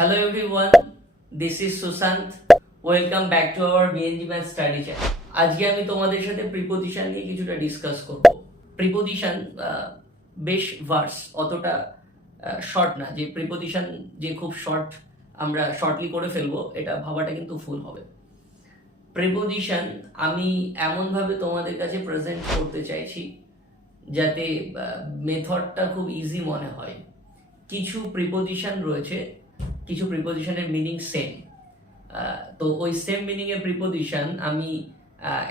Hello everyone, this is Sushant. Welcome back to our BNG Math Study Channel. আজকে আমি তোমাদের সাথে preposition নিয়ে কিছুটা ডিসকাস করব। প্রিপোজিশন বেশ ভার্স, অতটা শর্ট না যে প্রিপোজিশন যে খুব শর্ট আমরা শর্টলি করে ফেলবো, এটা ভাবাটা কিন্তু ভুল হবে। প্রিপোজিশন আমি এমনভাবে তোমাদের কাছে প্রেজেন্ট করতে চাইছি যাতে মেথডটা খুব ইজি মনে হয়। কিছু প্রিপোজিশন রয়েছে, কিছু প্রিপোজিশনের মিনিং সেম, তো ওই সেম মিনিং এর প্রিপোজিশন আমি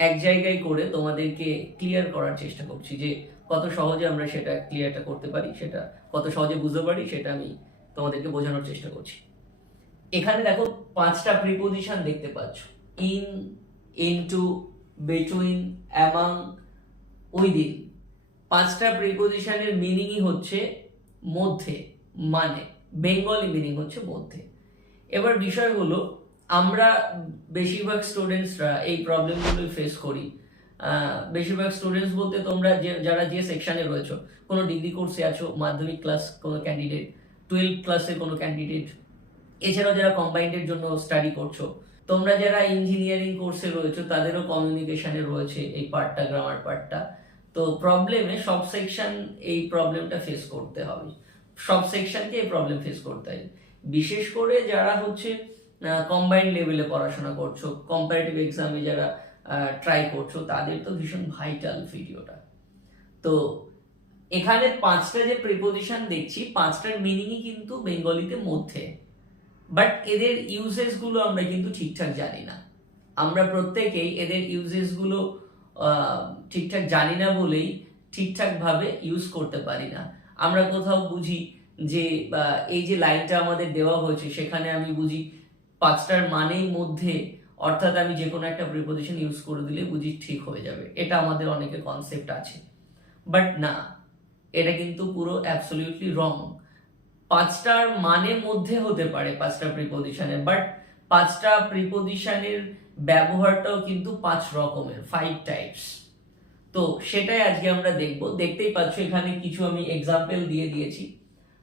এক জায়গায় করে তোমাদেরকে ক্লিয়ার করার চেষ্টা করছি যে কত সহজে আমরা সেটা ক্লিয়ারটা করতে পারি, সেটা কত সহজে বুঝতে পারি, সেটা আমি তোমাদেরকে বোঝানোর চেষ্টা করছি। এখানে দেখো 5টা প্রিপোজিশন দেখতে পাচ্ছ, in, into, between, among, within. 5টা প্রিপোজিশনের মিনিংই হচ্ছে মধ্যে, মানে বেঙ্গলি মিনিং হচ্ছে মধ্যে। এবার বিষয় হলো আমরা বেশিরভাগ স্টুডেন্টসরা এই প্রবলেমগুলো ফেস করি। বেশিরভাগ স্টুডেন্টস বলতে তোমরা যারা যে সেকশনে রয়েছো, কোনো ডিগ্রি কোর্সে আছো, মাধ্যমিক ক্লাস কোনো ক্যান্ডিডেট, 12 ক্লাসের কোনো ক্যান্ডিডেট, এছাড়াও যারা কম্বাইন্ডের জন্য স্টাডি করছো, তোমরা যারা ইঞ্জিনিয়ারিং কোর্সে রয়েছো তাদেরও কমিউনিকেশনে রয়েছে এই পার্টটা, গ্রামার পার্টটা। তো প্রবলেমে সব সেকশন এই প্রবলেমটা ফেস করতে হবে, সব সেকশনকে এই প্রবলেম ফেস করতে হয়। বিশেষ করে যারা হচ্ছে কম্বাইন্ড লেভেলে পড়াশোনা করছো, কম্পারেটিভ এক্সামে যারা ট্রাই করছো, তাদের তো ভীষণ ভাইটাল ভিডিওটা। তো এখানে 5টা যে প্রিপোজিশন দেখছি, 5টার মিনিংই কিন্তু বেঙ্গলিতে মধ্যে, বাট এদের ইউজেস গুলো আমরা কিন্তু ঠিকঠাক জানি না। আমরা প্রত্যেকেই এদের ইউজেস গুলো ঠিকঠাক জানি না বলেই ঠিকঠাক ভাবে ইউজ করতে পারি না। আমরা কোথাও বুঝি যে এই যে লাইনটা আমাদের দেওয়া হয়েছে সেখানে আমি বুঝি 5টার মানেই মধ্যে, অর্থাৎ আমি যে কোনো একটা প্রিপোজিশন ইউজ করে দিলে বুঝি ঠিক হয়ে যাবে, এটা আমাদের অনেকের কনসেপ্ট আছে। বাট না, এটা কিন্তু পুরো অ্যাবসলিউটলি রং। 5টার মানে মধ্যে হতে পারে 5টা প্রিপোজিশনের, বাট 5টা প্রিপোজিশনের ব্যবহারটাও কিন্তু 5 রকমের, 5 টাইপস। তো সেটাই আজকে আমরা দেখব। দেখতেই পাচ্ছ এখানে কিছু আমি এক্সাম্পল দিয়ে দিয়েছি।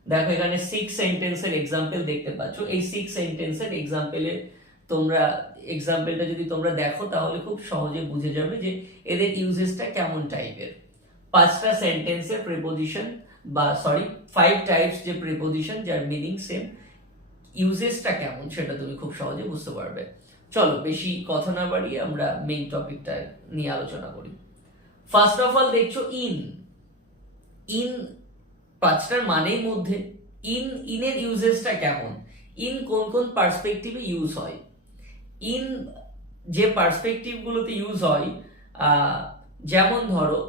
দেখো এখানে 6 সেন্টেন্সের এক্সাম্পল দেখতে পাচ্ছ। এই 6 সেন্টেন্সের এক্সাম্পলে এক্সাম্পলটা যদি তোমরা দেখো তাহলে খুব সহজে বুঝে যাবে যে এদের ইউজেসটা কেমন টাইপের। 5টা সেন্টেন্সের প্রিপোজিশন বা 5 টাইপস যে প্রিপোজিশন যার মিনিং সেম, ইউজেসটা কেমন সেটা তুমি খুব সহজে বুঝতে পারবে। চলো বেশি কথা না বাড়িয়ে আমরা মেইন টপিকটা নিয়ে আলোচনা করি। ফার্স্ট অফ অল দেখছো ইন। ইন 5টার মানেই মধ্যে। ইনের ইউজেসটা কেমন, ইন কোন কোন পার্সপেক্টিভে ইউজ হয়। ইন যে পার্সপেক্টিভ গুলোতে ইউজ হয়, যেমন ধরো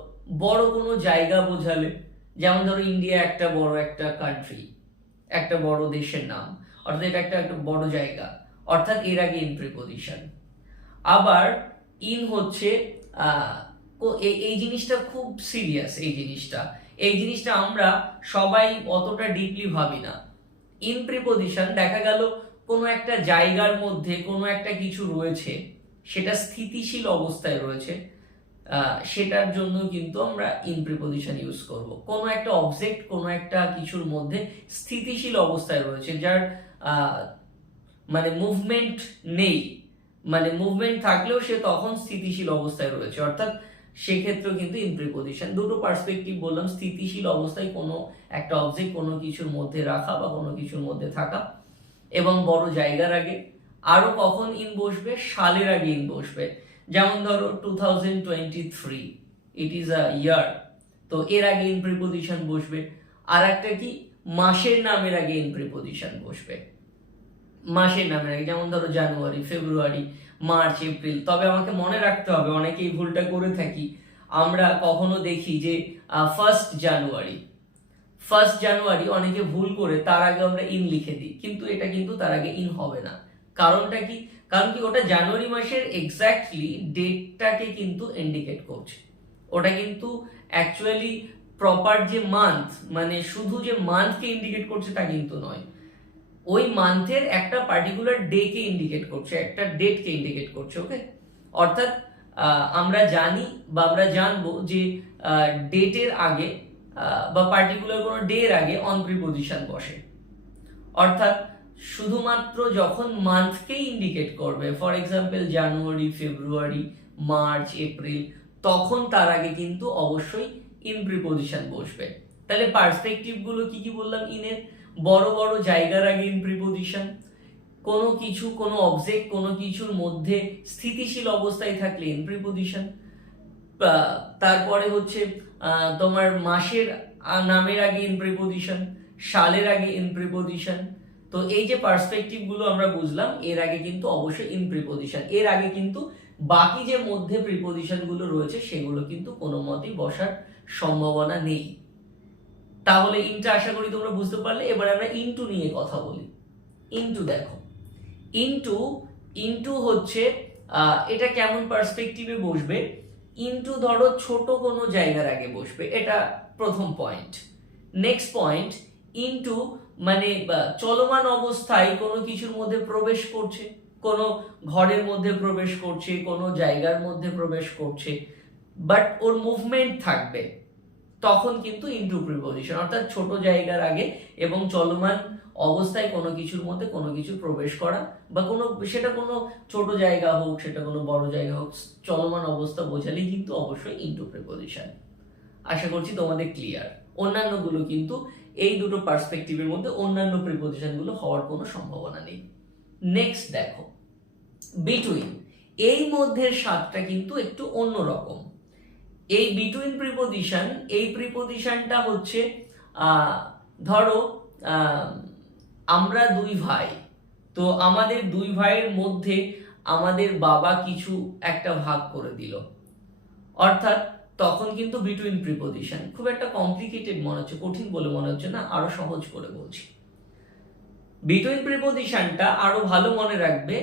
বড় কোনো জায়গা বোঝালে, যেমন ধরো ইন্ডিয়া একটা বড় একটা কান্ট্রি, একটা বড় দেশের নাম, অর্থাৎ এটা একটা বড় জায়গা, অর্থাৎ এর আগে ইন প্রিপোজিশন। আবার ইন হচ্ছে এই জিনিসটা খুব সিরিয়াস, এই জিনিসটা আমরা সবাই অতটা ডিপলি ভাবি না। ইন প্রিপোজিশন দেখা গেল কোনো একটা জায়গার মধ্যে কোনো একটা কিছু রয়েছে, সেটা স্থিতিশীল অবস্থায় রয়েছে, সেটার জন্য কিন্তু আমরা ইন প্রিপোজিশন ইউজ করব। কোনো একটা অবজেক্ট কোনো একটা কিছুর মধ্যে স্থিতিশীল অবস্থায় রয়েছে, যার মানে মুভমেন্ট নেই, মানে মুভমেন্ট থাকলেও সে তখন স্থিতিশীল অবস্থায় রয়েছে, অর্থাৎ সেক্ষেত্রেও কিন্তু ইন প্রিপোজিশন। দুটো পার্সপেক্টিভ বললাম, স্থিতিশীল অবস্থায় কোনো একটা অবজেক্ট কোনো কিছুর মধ্যে রাখা বা কোনো কিছুর মধ্যে থাকা, এবং বড় জায়গার আগে। আরো কখন ইন বসবে, সালের আগে ইন বসবে। যেমন ধরো 2023, ইট ইজ আ ইয়ার, তো এর আগে ইন প্রিপোজিশন বসবে। আর একটা কি, মাসের নামের আগে ইন প্রিপোজিশন বসবে, মাসের নামের আগে, যেমন ধরো জানুয়ারি, ফেব্রুয়ারি, মার্চ, এপ্রিল। তবে আমাকে মনে রাখতে হবে, অনেকে এই ভুলটা করে থাকি, আমরা কখনো দেখি যে 1 জানুয়ারি অনেকে ভুল করে তার আগে আমরা ইন লিখে দিই, কিন্তু এটা কিন্তু তার আগে ইন হবে না। কারণটা কি, কারণ কি ওটা জানুয়ারি মাসের এক্স্যাক্টলি ডেটটাকে কিন্তু ইন্ডিকেট করছে, ওটা কিন্তু অ্যাকচুয়ালি প্রপার যে মান্থ, মানে শুধু যে মান্থকে ইন্ডিকেট করছে তা কিন্তু নয়, ওই মান্থের একটা পার্টিকুলার ডে কে ইন্ডিকেট করছে, একটা ডেট কে ইন্ডিকেট করছে। ওকে, অর্থাৎ আমরা জানি বা আমরা জানবো যে ডেটের আগে বা পার্টিকুলার কোনো ডে এর আগে অন প্রিপোজিশন বসে, অর্থাৎ শুধুমাত্র শুধুমাত্র যখন মান্থকে ইন্ডিকেট করবে, for example January, February, March, April, তখন তার আগে কিন্তু অবশ্যই ইন প্রিপোজিশন বসবে। তাহলে পার্সপেক্টিভ গুলো কি কি বললাম? ইনের বড় বড় জায়গার আগে ইন প্রিপোজিশন, কোনো কিছু, কোনো অবজেক্ট কোনো কিছুর মধ্যে স্থিতিশীল অবস্থায় থাকলে ইন প্রিপোজিশন। তারপরে হচ্ছে তোমার মাসের নামের আগে ইন প্রিপোজিশন, সালের আগে ইন প্রিপোজিশন। তো এই যে পার্সপেক্টিভ গুলো আমরা বুঝলাম, এর আগে কিন্তু অবশ্যই ইন প্রিপোজিশন, এর আগে কিন্তু বাকি যে মধ্যে প্রিপোজিশন গুলো রয়েছে সেগুলো কিন্তু কোনো মতেই বসার সম্ভাবনা নেই। তাহলে ইনটা আশা করি তোমরা বুঝতে পারলে। এবার আমরা ইনটু নিয়ে কথা বলি। ইনটু দেখো, ইনটু হচ্ছে এটা কেমন পার্সপেক্টিভে বসবে? ইনটু ধরো ছোট কোনো জায়গার আগে বসবে, এটা প্রথম পয়েন্ট। নেক্সট পয়েন্ট, ইনটু মানে চলমান অবস্থায় কোনো কিছুর মধ্যে প্রবেশ করছে, কোনো ঘরের মধ্যে প্রবেশ করছে, কোনো জায়গার মধ্যে প্রবেশ করছে, বাট ওর মুভমেন্ট থাকবে, তখন কিন্তু ইনটু প্রিপোজিশন। অর্থাৎ ছোট জায়গার আগে এবং চলমান অবস্থায় কোনো কিছুর মধ্যে কোনো কিছু প্রবেশ করা, বা কোনো সেটা কোনো ছোট জায়গা হোক, সেটা কোনো বড় জায়গা হোক, চলমান অবস্থা বোঝালেই কিন্তু অবশ্যই ইনটু প্রিপোজিশন। আশা করছি তোমাদের ক্লিয়ার। অন্যান্য গুলো কিন্তু এই দুটো পার্সপেক্টিভের মধ্যে অন্যান্য প্রিপোজিশন গুলো হওয়ার কোনো সম্ভাবনা নেই। নেক্সট দেখো, বিটুইন। এই মধ্যের স্বাদটা কিন্তু একটু অন্যরকম। এই বিটুইন প্রিপোজিশন, এই প্রিপোজিশনটা হচ্ছে ধরো আমরা দুই ভাই, তো আমাদের দুই ভাইয়ের মধ্যে আমাদের বাবা কিছু একটা ভাগ করে দিল, অর্থাৎ তখন কিন্তু বিটুইন প্রিপোজিশন। খুব একটা কমপ্লিকেটেড মনে হচ্ছে, কঠিন বলে মনে হচ্ছে না? আরো সহজ করে বলছি। বিটুইন প্রিপোজিশনটা আরো ভালো মনে রাখবে,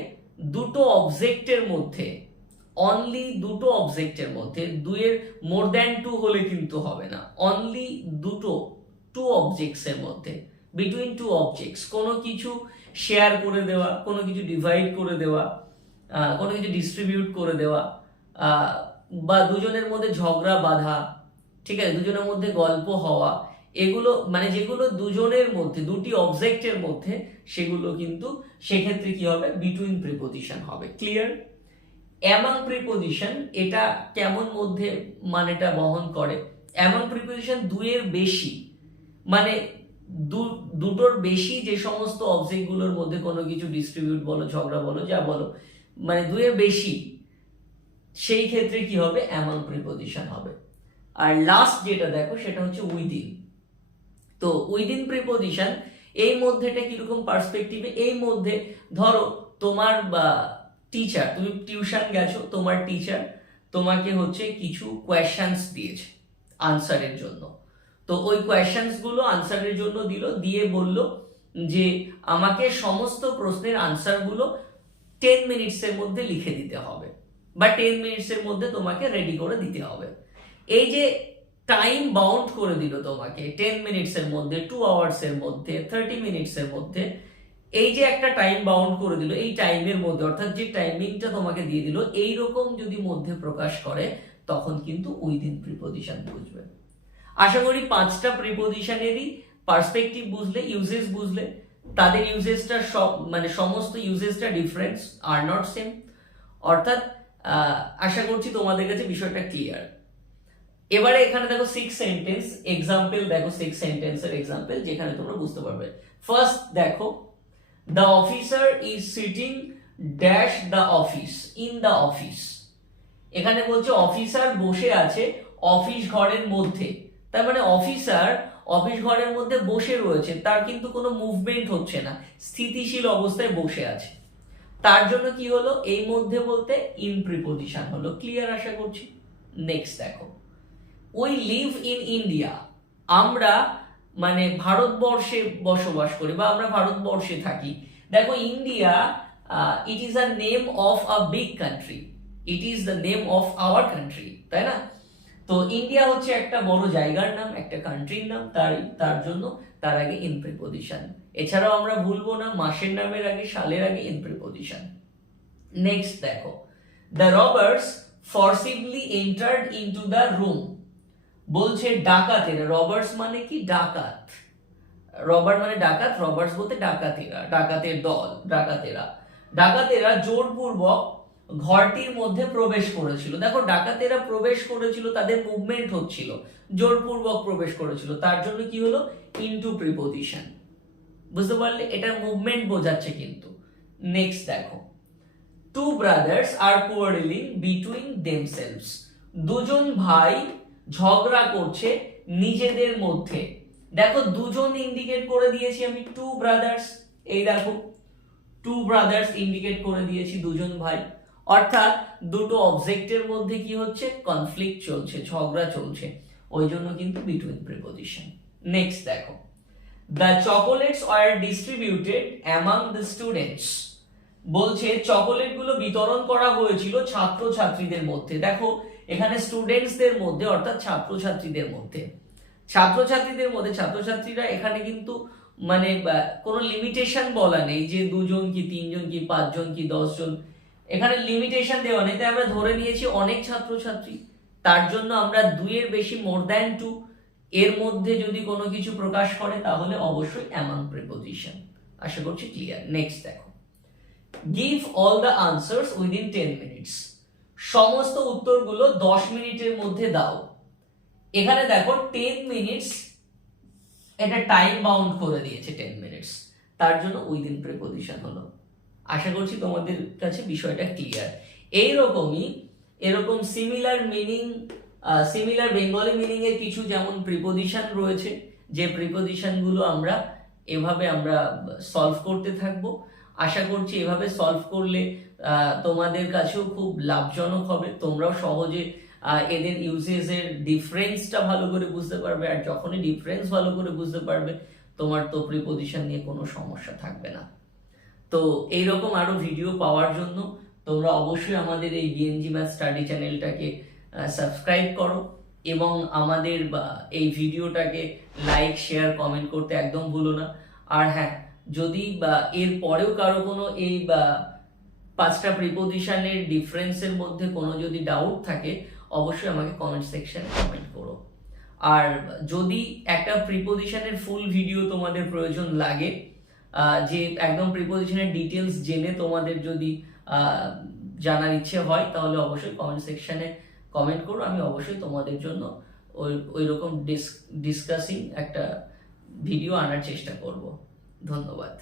দুটো অবজেক্টের মধ্যে, অনলি দুটো অবজেক্টের মধ্যে, দুইয়ের মোর দ্যান টু হলে কিন্তু হবে না, অনলি দুটো, টু অবজেক্টস এর মধ্যে, বিটুইন টু অবজেক্টস, কোনো কিছু শেয়ার করে দেওয়া, কোনো কিছু ডিভাইড করে দেওয়া, কোনো কিছু ডিস্ট্রিবিউট করে দেওয়া, বা দুজনের মধ্যে ঝগড়া বাঁধা, ঠিক আছে, দুজনের মধ্যে গল্প হওয়া, এগুলো মানে যেগুলো দুজনের মধ্যে, দুটি অবজেক্টের মধ্যে, সেগুলো কিন্তু সেক্ষেত্রে কি হবে? বিটুইন প্রিপোজিশন হবে। ক্লিয়ার? অ্যামং প্রিপোজিশন এটা কেমন মধ্যে মানেটা বহন করে? অ্যামং প্রিপোজিশন দুইয়ের বেশি, মানে দুটোর বেশি যে সমস্ত অবজেক্ট গুলোর মধ্যে কোনো কিছু ডিস্ট্রিবিউট বলো, ঝগড়া বলো, যা বলো, মানে দুইয়ের বেশি, সেই ক্ষেত্রে কি হবে? অ্যামং প্রিপোজিশন হবে। আর লাস্ট যেটা দেখো সেটা হচ্ছে উইদিন। তো উইদিন প্রিপোজিশন, এই মধ্যেটা কিরকম পার্সপেক্টিভে? এই মধ্যে ধরো তোমার টিচার, তুমি টিউশন গেছো, তোমার টিচার তোমাকে হচ্ছে কিছু কোয়েশ্চেন্স দিয়েছে আনসারের জন্য। তো ওই কোয়েশ্চেন্স গুলো আনসারের জন্য দিল, দিয়ে বলল যে আমাকে সমস্ত প্রশ্নের আনসার গুলো 10 মিনিটসের মধ্যে লিখে দিতে হবে, বা 10 মিনিটসের মধ্যে তোমাকে রেডি করে দিতে হবে। এই যে টাইম বাউন্ড করে দিল তোমাকে 10 মিনিটসের মধ্যে, 2 আওয়ার্সের মধ্যে, 30 মিনিটসের মধ্যে, এই যে একটা টাইম বাউন্ড করে দিল, এই টাইমের মধ্যে, অর্থাৎ যে টাইমিংটা তোমাকে দিয়ে দিল, এইরকম যদি মধ্যে প্রকাশ করে, তখন কিন্তু উইদিন প্রিপোজিশন বুঝবে। আশা করি 5টা প্রিপোজিশনেরই পার্সপেক্টিভ বুঝলে, ইউজেস বুঝলে, তাদের ইউজেসটা সব মানে সমস্ত ইউজেসটা ডিফারেন্স, আর নট সেম। অর্থাৎ আশা করছি তোমাদের কাছে বিষয়টা ক্লিয়ার। এবারে এখানে দেখো 6 সেন্টেন্স এক্সাম্পল, দেখো 6 সেন্টেন্সের এক্সাম্পল যেখানে তোমরা বুঝতে পারবে। ফার্স্ট দেখো, the officer is sitting dash the office, in the office। এখানে বলছে অফিসার বসে আছে অফিস ঘরের মধ্যে, তার মানে অফিসার অফিস ঘরের মধ্যে বসে রয়েছে, তার কিন্তু কোনো মুভমেন্ট হচ্ছে না, স্থিতিশীল অবস্থায় বসে আছে। তার জন্য কি হলো? এই মধ্যে বলতে ইন প্রিপোজিশন হলো। ক্লিয়ার আশা করছি। নেক্সট দেখো, উই লিভ ইন ইন্ডিয়া, আমরা মানে ভারতবর্ষে বসবাস করি, বা আমরা ভারতবর্ষে থাকি। দেখো India, it is a name of a big country, it is the name of our country, তাই না? তো ইন্ডিয়া হচ্ছে একটা বড় জায়গার নাম, একটা কান্ট্রির নাম, তার জন্য তার আগে ইন প্রিপোজিশন। এছাড়াও আমরা ভুলবো না মাসের নামের আগে, সালের আগে ইন প্রিপোজিশন। নেক্সট দেখো, the robbers forcibly entered into the room, বলছে ডাকাতেরা, রবার্স মানে কি? ডাকাত, রবার মানে ডাকাত, রবার্স বলতে ডাকাতেরা, ডাকাতের দল, ডাকাতেরা জোরপূর্বক ঘরটির মধ্যে প্রবেশ করেছিল। দেখো ডাকাতেরা প্রবেশ করেছিল, তাদের মুভমেন্ট হচ্ছিল, জোরপূর্বক প্রবেশ করেছিল, তার জন্য কি হলো ইনটু প্রিপোজিশন। বুঝতে পারলে, এটা মুভমেন্ট বোঝাচ্ছে কিন্তু। নেক্সট দেখো, টু ব্রাদার্স আর কোয়ারেলিং বিটুইন দেমসেলভস, দুজন ভাই ঝগড়া করছে নিজেদের মধ্যে। দেখো দুজন ইন্ডিকেট করে দিয়েছি আমি, টু ব্রাদার্স, এই দেখো টু ব্রাদার্স ইন্ডিকেট করে দিয়েছি, দুজন ভাই, অর্থাৎ দুটো অবজেক্টের মধ্যে কি হচ্ছে, কনফ্লিক্ট চলছে, ঝগড়া চলছে, ওই জন্য কিন্তু বিটুইন প্রিপোজিশন। নেক্সট দেখো, the chocolates are distributed among the students, বলছে চকোলেট গুলো বিতরণ করা হয়েছিল ছাত্রছাত্রীদের মধ্যে। দেখো এখানে স্টুডেন্টসদের মধ্যে অর্থাৎ ছাত্রছাত্রীদের মধ্যে, ছাত্রছাত্রীরা এখানে কিন্তু মানে কোনো লিমিটেশন বলা নেই যে দুজন কি তিনজন কি পাঁচজন কি 10 জন, এখানে লিমিটেশন দেওয়া নেই, তাই আমরা ধরে নিয়েছি অনেক ছাত্রছাত্রী, তার জন্য আমরা দুইয়ের বেশি, মোর দ্যান টু, এর মধ্যে যদি কোনো কিছু প্রকাশ করে তাহলে অবশ্যই অ্যামাং প্রিপোজিশন। আশা করছি ক্লিয়ার। নেক্সট দেখো, give all the answers within 10 minutes, সমস্ত উত্তরগুলো 10 মিনিটের মধ্যে দাও। এখানে দেখো 10 মিনিটস, এটা টাইম বাউন্ড করে দিয়েছে 10 মিনিটস, তার জন্য উইদিন প্রিপোজিশন হলো। আশা করছি তোমাদের কাছে বিষয়টা ক্লিয়ার। এইরকমই এরকম similar meaning, similar Bengali meaning এর কিছু যেমন প্রিপোজিশন রয়েছে, যে প্রিপোজিশন গুলো আমরা এভাবে আমরা সলভ করতে থাকবো। আশা করছি এভাবে সলভ করলে তোমাদের কাছেও খুব লাভজনক হবে, তোমরাও সহজে এদের ইউজেসের ডিফারেন্সটা ভালো করে বুঝতে পারবে, আর যখনই ডিফারেন্স ভালো করে বুঝতে পারবে তোমার তো প্রিপোজিশন নিয়ে কোনো সমস্যা থাকবে না। তো এইরকম আরো ভিডিও পাওয়ার জন্য তোমরা অবশ্যই আমাদের এই বিএনজি ম্যাথ স্টাডি চ্যানেলটাকে সাবস্ক্রাইব করো, এবং আমাদের এই ভিডিওটাকে লাইক শেয়ার কমেন্ট করতে একদম ভুলো না। আর হ্যাঁ, যদি এর পরেও কারো কোনো এই 5টা প্রিপোজিশনের ডিফারেন্সের মধ্যে কোনো যদি ডাউট থাকে অবশ্যই আমাকে কমেন্ট সেকশনে কমেন্ট করো। আর যদি একটা প্রিপোজিশনের ফুল ভিডিও তোমাদের প্রয়োজন লাগে, যে একদম প্রিপোজিশনের ডিটেলস জেনে তোমাদের যদি জানার ইচ্ছে হয়, তাহলে অবশ্যই কমেন্ট সেকশনে কমেন্ট করো, আমি অবশ্যই তোমাদের জন্য ওই রকম ডিসকাসিং একটা ভিডিও আনার চেষ্টা করব। ধন্যবাদ।